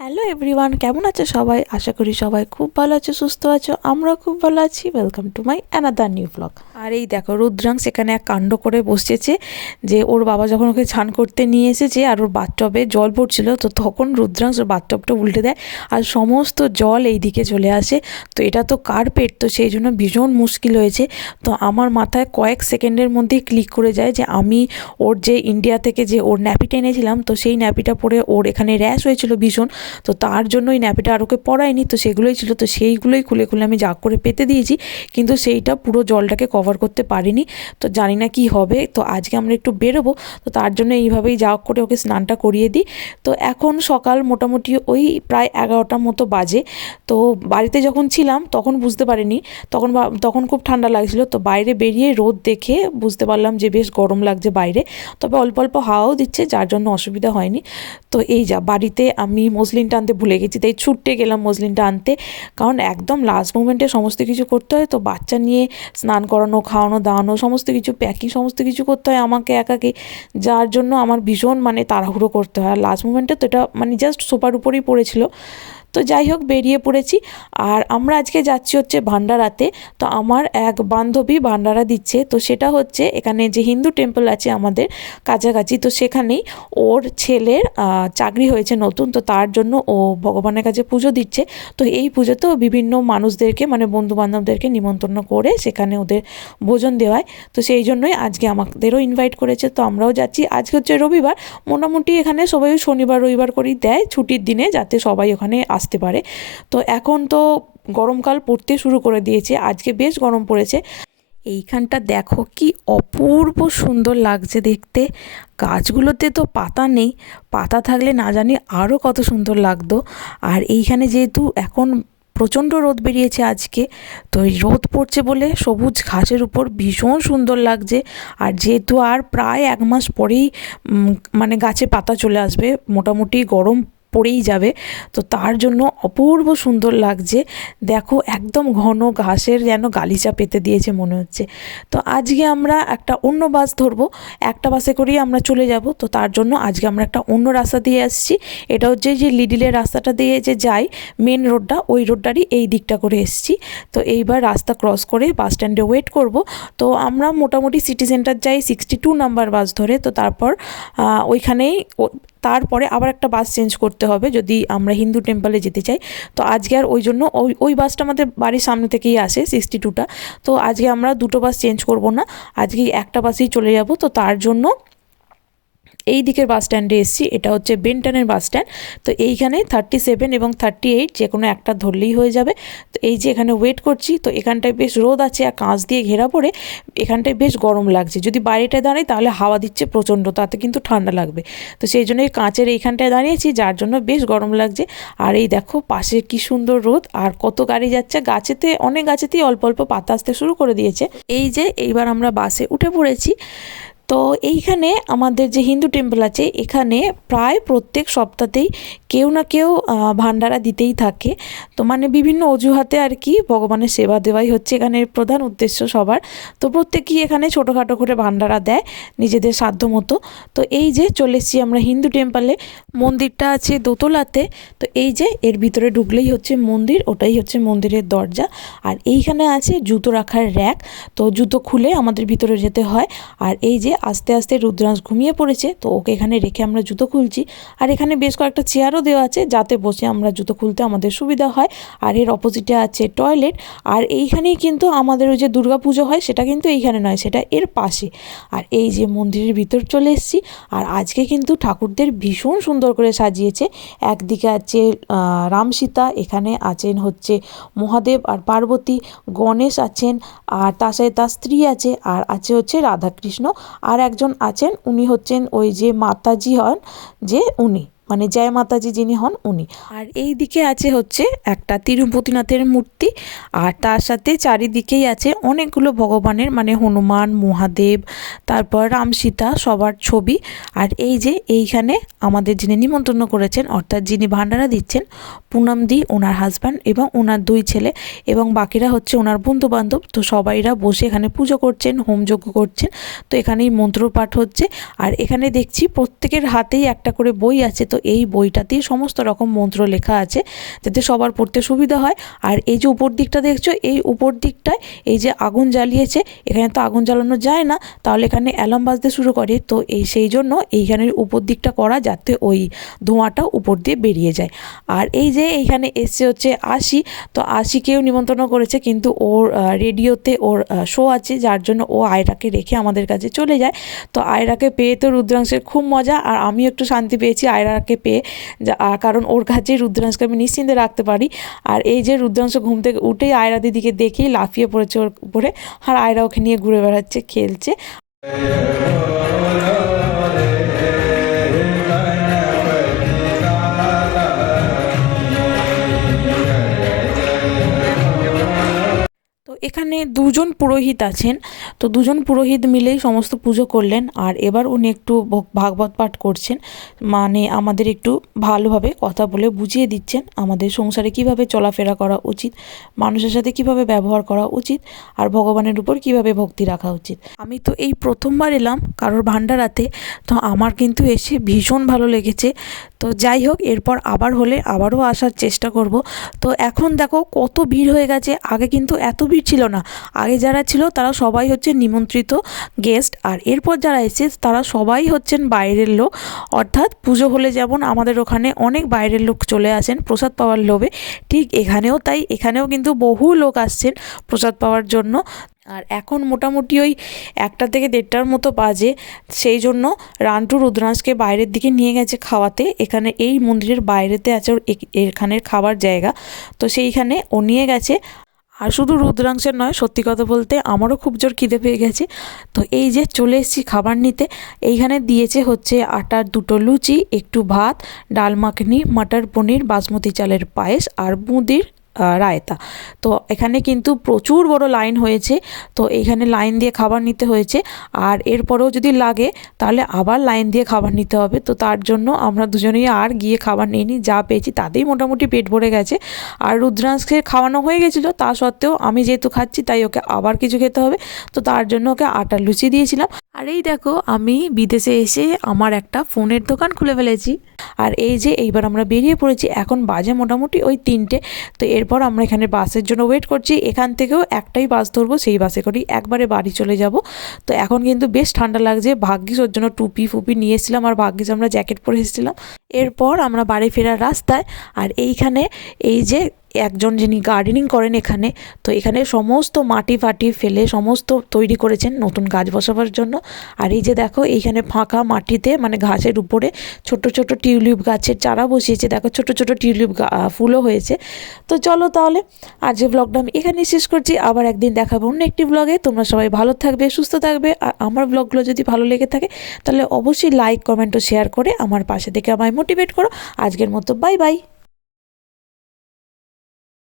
Hello everyone, কেমন আছো সবাই? আশা করি সবাই খুব ভালো আছো, সুস্থ আছো। আমরাও খুব ভালো আছি। Welcome to my another new blog. আর এই দেখো, রুদ্রাংশ এখানে এক কাণ্ড করে বসেছে যে ওর বাবা যখন ওকে স্নান করতে নিয়ে এসেছে আর ওর বাথটবে জল পড়ছিল, তো তখন রুদ্রাংশ ওর বাথটবটা উল্টে দেয় আর সমস্ত জল এই দিকে চলে আসে। তো এটা তো কার্পেট, তো সেই জন্য ভীষণ মুশকিল হয়েছে। তো আমার মাথায় কয়েক সেকেন্ডের মধ্যেই ক্লিক করে যায় যে আমি ওর যে ইন্ডিয়া থেকে যে ওর ন্যাপিটা এনেছিলাম, তো সেই ন্যাপিটা পরে ওর এখানে র্যাশ হয়েছিল ভীষণ। তো তার জন্য ওই ন্যাপিটা আর ওকে পরায়নি, তো সেগুলোই ছিল, তো সেইগুলোই খুলে খুলে আমি জাগ করে পেতে দিয়েছি, কিন্তু সেইটা পুরো জলটাকে কভার করতে পারিনি। তো জানি না কি হবে। তো আজকে আমরা একটু বেরোবো, তো তার জন্য এইভাবেই জাগ করে ওকে স্নানটা করিয়ে দিই। তো এখন সকাল মোটামুটি ওই প্রায় 11টার মতো বাজে। তো বাড়িতে যখন ছিলাম তখন বুঝতে পারিনি, তখন খুব ঠান্ডা লাগছিল। তো বাইরে বেরিয়ে রোদ দেখে বুঝতে পারলাম যে বেশ গরম লাগছে বাইরে, তবে অল্প অল্প হাওয়াও দিচ্ছে, যার জন্য অসুবিধা হয়নি। তো এই যা বাড়িতে আমি মসলিনটা আনতে ভুলে গেছি, তাই ছুটে গেলাম মসলিনটা আনতে, কারণ একদম লাস্ট মোমেন্টে সমস্ত কিছু করতে হয়। তো বাচ্চা নিয়ে স্নান করানো, খাওয়ানো, দাওয়ানো, সমস্ত কিছু প্যাকিং সমস্ত কিছু করতে হয় আমাকে একাকে, যার জন্য আমার ভীষণ তাড়াহুড়ো করতে হয়। আর লাস্ট মোমেন্টে তো এটা জাস্ট সোফার উপরেই পড়েছিল। তো যাই হোক, বেরিয়ে পড়েছি। আর আমরা আজকে যাচ্ছি হচ্ছে ভান্ডারাতে। তো আমার এক বান্ধবী ভান্ডারা দিচ্ছে, তো সেটা হচ্ছে এখানে যে হিন্দু টেম্পল আছে আমাদের কাছাকাছি, তো সেখানেই ওর ছেলের চাকরি হয়েছে নতুন, তো তার জন্য ও ভগবানের কাছে পুজো দিচ্ছে। তো এই পুজোতেও বিভিন্ন মানুষদেরকে বন্ধু বান্ধবদেরকে নিমন্ত্রণ করে সেখানে ওদের ভোজন দেওয়ায়। তো সেই জন্যই আজকে আমাদেরও ইনভাইট করেছে, তো আমরাও যাচ্ছি। আজকে হচ্ছে রবিবার, মোটামুটি এখানে সবাই শনিবার রবিবার করেই দেয় ছুটির দিনে, যাতে সবাই ওখানে আসতে পারে। তো এখন তো গরমকাল পড়তে শুরু করে দিয়েছে, আজকে বেশ গরম পড়েছে। এইখানটা দেখো কি অপূর্ব সুন্দর লাগছে দেখতে। গাছগুলোতে তো পাতা নেই, পাতা থাকলে না জানি আরও কত সুন্দর লাগতো। আর এইখানে যেহেতু এখন প্রচণ্ড রোদ বেরিয়েছে আজকে, তো এই রোদ পড়ছে বলে সবুজ ঘাসের উপর ভীষণ সুন্দর লাগছে। আর যেহেতু আর প্রায় 1 মাস পরেই গাছে পাতা চলে আসবে, মোটামুটি গরম পড়েই যাবে, তো তার জন্য অপূর্ব সুন্দর লাগছে। দেখো একদম ঘন ঘাসের যেন গালিচা পেতে দিয়েছে মনে হচ্ছে। তো আজকে আমরা একটা অন্য বাস ধরবো, একটা বাসে করেই আমরা চলে যাব। তো তার জন্য আজকে আমরা একটা অন্য রাস্তা দিয়ে আসছি। এটা হচ্ছে যে লিডিলের রাস্তাটা দিয়ে যে যাই মেন রোডটা, ওই রোডটারই এই দিকটা করে এসছি। তো এইবার রাস্তা ক্রস করে বাস স্ট্যান্ডে ওয়েট করব। তো আমরা মোটামুটি সিটি সেন্টার যাই 62 নাম্বার বাস ধরে। তো তারপর ওইখানেই তারপরে আবার একটা বাস চেঞ্জ করতে হবে যদি আমরা হিন্দু টেম্পলে যেতে চাই। তো আজকে আর ওই জন্য ওই বাসটা আমাদের বাড়ির সামনে থেকেই আসে 62টা। তো আজকে আমরা দুটো বাস চেঞ্জ করব না, আজকে একটা বাসেই চলে যাব। তো তার জন্য এই দিকের বাস স্ট্যান্ডে এসেছি, এটা হচ্ছে বেনটনের বাস স্ট্যান্ড। তো এইখানে 37 এবং 38 যে কোনো একটা ধরলেই হয়ে যাবে। তো এই যে এখানে ওয়েট করছি, তো এখানটায় বেশ রোদ আছে আর কাঁচ দিয়ে ঘেরা পড়ে এখানটায় বেশ গরম লাগছে। যদি বাইরেটায় দাঁড়াই তাহলে হাওয়া দিচ্ছে প্রচণ্ড, তাতে কিন্তু ঠান্ডা লাগবে। তো সেই জন্য এই কাঁচের এইখানটায় দাঁড়িয়েছি, যার জন্য বেশ গরম লাগছে। আর এই দেখো পাশে কি সুন্দর রোদ, আর কত গাড়ি যাচ্ছে। অনেক গাছেতেই অল্প অল্প পাতা আসতে শুরু করে দিয়েছে। এই যে এইবার আমরা বাসে উঠে পড়েছি। তো এইখানে আমাদের যে হিন্দু টেম্পল আছে, এখানে প্রায় প্রত্যেক সপ্তাহতেই কেউ না কেউ ভান্ডারা দিতেই থাকে। তো বিভিন্ন অজুহাতে আর কি, ভগবানের সেবা দেওয়াই হচ্ছে এখানের প্রধান উদ্দেশ্য সবার। তো প্রত্যেকেই এখানে ছোটোখাটো করে ভান্ডারা দেয় নিজেদের সাধ্য মতো। তো এই যে চলে এসেছি আমরা হিন্দু টেম্পলে। মন্দিরটা আছে দোতলাতে। তো এই যে এর ভিতরে ঢুকলেই হচ্ছে মন্দির, ওটাই হচ্ছে মন্দিরের দরজা। আর এইখানে আছে জুতো রাখার র্যাক, তো জুতো খুলে আমাদের ভিতরে যেতে হয়। আর এই যে আস্তে আস্তে রুদ্রাংশ ঘুমিয়ে পড়েছে, তো ওকে এখানে রেখে আমরা জুতো খুলছি। আর এখানে বেশ কয়েকটা চেয়ারও দেওয়া আছে, যাতে বসে আমরা জুতো খুলতে আমাদের সুবিধা হয়। আর এর অপোজিটে আছে টয়লেট। আর এইখানেই কিন্তু আমাদের ওই যে দুর্গা পুজো হয়, সেটা কিন্তু এইখানে নয়, সেটা এর পাশে। আর এই যে মন্দিরের ভিতর চলে এসেছি। আর আজকে কিন্তু ঠাকুরদের ভীষণ সুন্দর করে সাজিয়েছে। একদিকে আছে রাম সীতা, এখানে আছেন হচ্ছে মহাদেব আর পার্বতী, গণেশ আছেন, আর তার সাথে তার স্ত্রী আছে, আর আছে হচ্ছে রাধাকৃষ্ণ। আর একজন আছেন, উনি হচ্ছেন ওই যে মাতাজি হন, যে উনি জয় মাতাজি যিনি হন উনি। আর এই দিকে আছে হচ্ছে একটা তিরুপতিনাথের মূর্তি। আর তার সাথে চারিদিকেই আছে অনেকগুলো ভগবানের, হনুমান, মহাদেব, তারপর রাম সীতা, সবার ছবি। আর এই যে এইখানে আমাদের যিনি নিমন্ত্রণ করেছেন, অর্থাৎ যিনি ভান্ডারা দিচ্ছেন, পুনমদি, ওনার হাজব্যান্ড এবং ওনার 2 ছেলে, এবং বাকিরা হচ্ছে ওনার বন্ধু বান্ধব। তো সবাইরা বসে এখানে পুজো করছেন, হোমযজ্ঞ করছেন। তো এখানেই মন্ত্র পাঠ হচ্ছে। আর এখানে দেখছি প্রত্যেকের হাতেই একটা করে বই আছে। তো তো এই বইটাতেই সমস্ত রকম মন্ত্র লেখা আছে যাতে সবার পড়তে সুবিধা হয়। আর এই যে উপর দিকটা দেখছো, এই উপর দিকটায় এই যে আগুন জ্বালিয়েছে, এখানে তো আগুন জ্বালানো যায় না, তাহলে এখানে অ্যালার্ম বাজতে শুরু করে। তো সেই জন্য এইখানের উপর দিকটা করা যাতে ওই ধোঁয়াটা উপর দিয়ে বেরিয়ে যায়। আর এই যে এইখানে এসছে হচ্ছে আশি, তো আশিকেও নিমন্ত্রণ করেছে, কিন্তু ওর রেডিওতে ওর শো আছে, যার জন্য ও আয়রাকে রেখে আমাদের কাছে চলে যায়। তো আয়রাকে পেয়ে তো রুদ্রাংশের খুব মজা, আর আমিও একটু শান্তি পেয়েছি আয়রাকে পেয়ে, কারণ ওর কাছে রুদ্রাংশকে আমি নিশ্চিন্তে রাখতে পারি। আর এই যে রুদ্রাংশ ঘুম থেকে উঠেই আয়রা দিদিকে দেখেই লাফিয়ে পড়েছে ওর উপরে, আর আয়রা ওকে নিয়ে ঘুরে বেড়াচ্ছে, খেলছে। এখানে দুজন পুরোহিত আছেন, তো দুজন পুরোহিত মিলেই সমস্ত পুজো করলেন। আর এবার উনি একটু ভাগবত পাঠ করছেন, মানে আমাদের একটু ভালোভাবে কথা বলে বুঝিয়ে দিচ্ছেন আমাদের সংসারে কিভাবে চলাফেরা করা উচিত, মানুষের সাথে কিভাবে ব্যবহার করা উচিত, আর ভগবানের উপর কিভাবে ভক্তি রাখা উচিত। আমি তো এই প্রথমবার এলাম কারোর ভান্ডারাতে, তো আমার কিন্তু এসে ভীষণ ভালো লেগেছে। তো যাই হোক, এরপর আবার হলে আবারও আসার চেষ্টা করব। তো এখন দেখো কত ভিড় হয়ে গেছে, আগে কিন্তু এত ভিড় ছিল না। আগে যারা ছিল তারা সবাই হচ্ছে নিমন্ত্রিত গেস্ট, আর এরপর যারা এসেছে তারা সবাই হচ্ছেন বাইরের লোক। অর্থাৎ পুজো হলে যেমন আমাদের ওখানে অনেক বাইরের লোক চলে আসেন প্রসাদ পাওয়ার লোভে, ঠিক এখানেও তাই, এখানেও কিন্তু বহু লোক আসছেন প্রসাদ পাওয়ার জন্য। আর এখন মোটামুটি ওই 1টা থেকে 1:30টার মতো বাজে, সেই জন্য রান্টু রুদ্রাংশকে বাইরের দিকে নিয়ে গেছে খাওয়াতে। এখানে এই মন্দিরের বাইরেতে আছে ওর এখানের খাবার জায়গা, তো সেইখানে ও নিয়ে গেছে। আর শুধু রুদ্রাংশের নয়, সত্যি কথা বলতে আমারও খুব জোর খিদে পেয়ে গেছে। তো এই যে চলে এসেছি খাবার নিতে। এইখানে দিয়েছে হচ্ছে আটার 2টো লুচি, একটু ভাত, ডাল মাখনি, মটর পনির, বাসমতি চালের পায়েস, আর বুঁদির রায়তা। তো এখানে কিন্তু প্রচুর বড় লাইন হয়েছে, তো এইখানে লাইন দিয়ে খাবার নিতে হয়েছে। আর এরপরেও যদি লাগে তাহলে আবার লাইন দিয়ে খাবার নিতে হবে। তো তার জন্য আমরা দুজনেই আর গিয়ে খাবার নিইনি, যা পেয়েছি তাতেই মোটামুটি পেট ভরে গেছে। আর রুদ্রাংশকে খাওয়ানো হয়ে গেছিলো, তা সত্ত্বেও আমি যেহেতু খাচ্ছি তাই ওকে আবার কিছু খেতে হবে, তো তার জন্য ওকে আটার লুচি দিয়েছিলাম। আর এই দেখো, আমি বিদেশে এসে আমার একটা ফোনের দোকান খুলে ফেলেছি। আর এই যে এইবার আমরা বেরিয়ে পড়েছি, এখন বাজে মোটামুটি ওই 3টে। তো এরপর আমরা এখানে বাসের জন্য ওয়েট করছি, এখান থেকেও একটাই বাস ধরবো, সেই বাসে করেই একবারে বাড়ি চলে যাব। তো এখন কিন্তু বেশ ঠান্ডা লাগছে, ভাগ্যিস ওর জন্য টুপি ফুপি নিয়ে এসেছিলাম, আর ভাগ্যিস আমরা জ্যাকেট পরে এসেছিলাম। এরপর আমরা বাড়ি ফেরার রাস্তায়, আর এইখানে এই যে একজন যিনি গার্ডেনিং করেন এখানে, তো এখানে সমস্ত মাটি ফাটি ফেলে সমস্ত তৈরি করেছেন নতুন গাছ বসাবার জন্য। আর এই যে দেখো, এইখানে ফাঁকা মাটিতে মানে ঘাসের উপরে ছোট ছোট টিউলিপ গাছের চারা বসিয়েছে, দেখো ছোট ছোট টিউলিপ ফুলও হয়েছে। তো চলো তাহলে আজকের ব্লগটা আমি এখানেই শেষ করছি, আবার একদিন দেখাবো অন্য একটি ব্লগে। তোমরা সবাই ভালো থাকবে, সুস্থ থাকবে, আর আমার ব্লগগুলো যদি ভালো লেগে থাকে তাহলে অবশ্যই লাইক কমেন্ট ও শেয়ার করে আমার পাশে থেকে আমায় মোটিভেট করো। আজকের মতো বাই বাই।